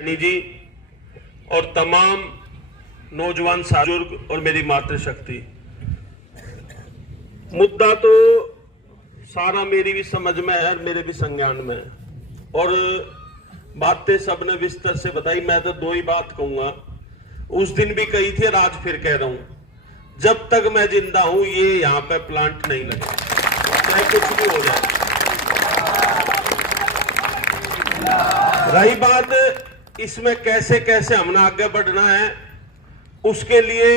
जी और तमाम नौजवान बुजुर्ग और मेरी मातृशक्ति, मुद्दा तो सारा मेरी भी समझ में है और मेरे भी संज्ञान में है और बातें सबने विस्तार से बताई। मैं तो दो ही बात कहूंगा, उस दिन भी कही थी और आज फिर कह रहा हूं, जब तक मैं जिंदा हूं ये यहां पे प्लांट नहीं लगेगा, चाहे कुछ भी हो जाए। रही बात इसमें कैसे कैसे हमने आगे बढ़ना है, उसके लिए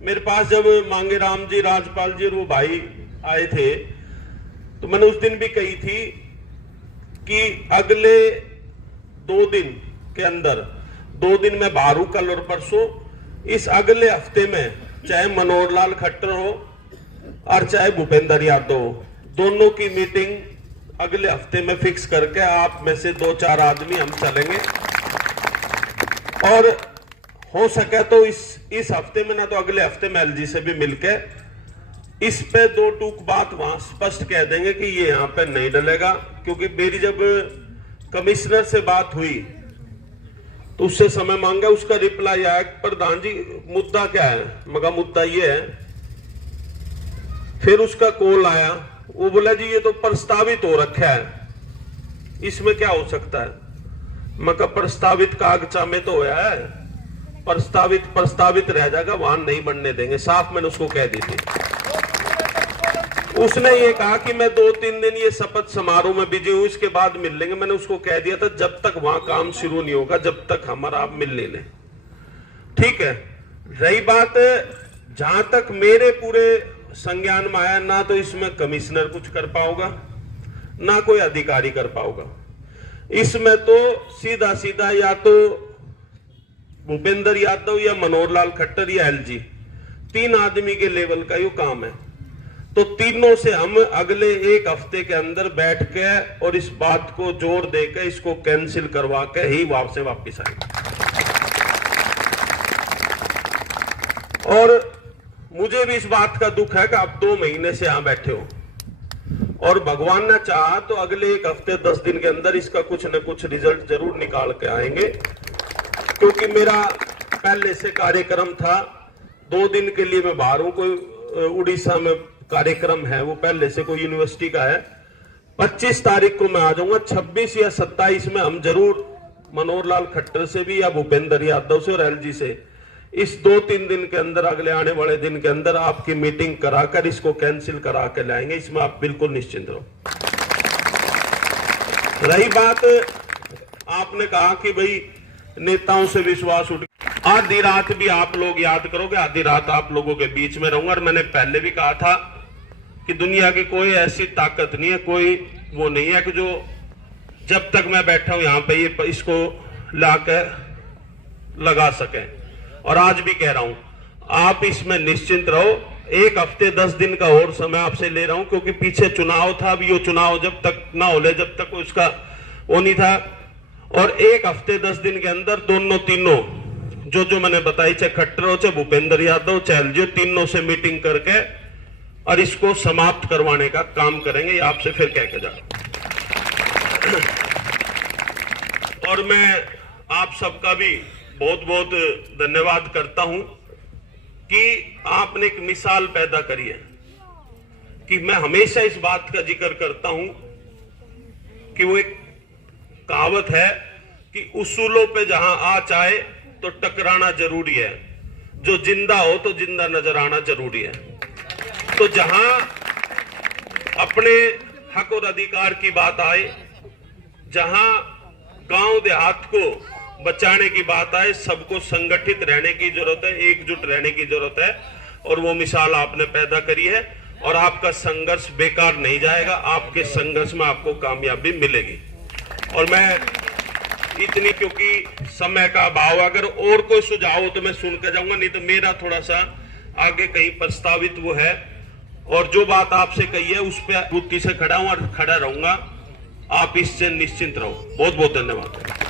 मेरे पास जब मांगेराम जी, राजपाल जी और वो भाई आए थे तो मैंने उस दिन भी कही थी कि अगले 2 दिन के अंदर, 2 दिन में बाहर हूं, कल और परसों, इस अगले हफ्ते में चाहे मनोहर लाल खट्टर हो और चाहे भूपेंद्र यादव हो, दोनों की मीटिंग अगले हफ्ते में फिक्स करके आप में से 2-4 आदमी हम चलेंगे और हो सके तो इस हफ्ते में ना तो अगले हफ्ते में एलजी से भी मिलके इस पे 2 टूक बात वहां स्पष्ट कह देंगे कि ये यहां पे नहीं डलेगा। क्योंकि मेरी जब कमिश्नर से बात हुई तो उससे समय मांगा, उसका रिप्लाई आया, प्रधान जी मुद्दा क्या है, मगर मुद्दा ये है। फिर उसका कॉल आया, वो बोला जी ये तो प्रस्तावित हो रखा है, इसमें क्या हो सकता है। मगर प्रस्तावित कागजा में तो होया है, प्रस्तावित रह जाएगा, वहां नहीं बनने देंगे, साफ मैंने उसको कह दी थी। उसने ये कहा कि मैं 2-3 दिन ये शपथ समारोह में बिजी हूं, इसके बाद मिल लेंगे। मैंने उसको कह दिया था जब तक वहां काम शुरू नहीं होगा जब तक हमारा आप मिल नहीं लें, ठीक है। रही बात जहां तक मेरे पूरे संज्ञान में आया, ना तो इसमें कमिश्नर कुछ कर पाओगा ना कोई अधिकारी कर पाओगा। इसमें तो सीधा सीधा या तो भूपेंद्र यादव या मनोहर लाल खट्टर या एलजी, 3 आदमी के लेवल का ये काम है। तो तीनों से हम अगले 1 हफ्ते के अंदर बैठ के और इस बात को जोर देकर इसको कैंसिल करवा के ही वापस आएंगे। और मुझे भी इस बात का दुख है कि आप 2 महीने से यहां बैठे हो और भगवान ने चाहा तो अगले 1 हफ्ते 10 दिन के अंदर इसका कुछ न कुछ रिजल्ट जरूर निकाल के आएंगे। क्योंकि मेरा पहले से कार्यक्रम था, 2 दिन के लिए मैं बाहर हूं, कोई उड़ीसा में कार्यक्रम है, वो पहले से कोई यूनिवर्सिटी का है। 25 तारीख को मैं आ जाऊंगा, 26 या 27 में हम जरूर मनोहर लाल खट्टर से भी या भूपेंद्र यादव से और एलजी से इस 2-3 दिन के अंदर, अगले आने वाले दिन के अंदर आपकी मीटिंग कराकर इसको कैंसिल करा के लाएंगे, इसमें आप बिल्कुल निश्चिंत रहो। रही बात आपने कहा कि भाई नेताओं से विश्वास उठ, आधी रात भी आप लोग याद करोगे, आधी रात आप लोगों के बीच में रहूंगा। और मैंने पहले भी कहा था कि दुनिया की कोई ऐसी ताकत नहीं है, कोई वो नहीं है कि जो जब तक मैं बैठा हूं यहां पे ये इसको लाकर लगा सके। और आज भी कह रहा हूं, आप इसमें निश्चिंत रहो। 1 हफ्ते 10 दिन का और समय आपसे ले रहा हूं, क्योंकि पीछे चुनाव था, अभी ये चुनाव जब तक ना हो ले, जब तक उसका वो नहीं था। और 1 हफ्ते 10 दिन के अंदर दोनों तीनों जो मैंने बताई, चाहे खट्टर हो, चाहे भूपेंद्र यादव, चाहे एलजी, तीनों से मीटिंग करके और इसको समाप्त करवाने का काम करेंगे। आपसे फिर कह के जा, और मैं आप सबका भी बहुत बहुत धन्यवाद करता हूं कि आपने एक मिसाल पैदा करी है। कि मैं हमेशा इस बात का जिक्र करता हूं कि वो एक कहावत है कि उसूलों पे जहां आँच आए तो टकराना जरूरी है, जो जिंदा हो तो जिंदा नजर आना जरूरी है। तो जहां अपने हक और अधिकार की बात आए, जहां गांव देहात को बचाने की बात आए, सबको संगठित रहने की जरूरत है, एकजुट रहने की जरूरत है। और वो मिसाल आपने पैदा करी है और आपका संघर्ष बेकार नहीं जाएगा, आपके संघर्ष में आपको कामयाबी मिलेगी। और मैं इतनी, क्योंकि समय का अभाव, अगर और कोई सुझाव हो तो मैं सुन के जाऊंगा, नहीं तो मेरा थोड़ा सा आगे कहीं प्रस्तावित वो है। और जो बात आपसे कही है उस पर बुद्धि से खड़ा हूं और खड़ा रहूंगा, आप इससे निश्चिंत रहो। बहुत बहुत धन्यवाद।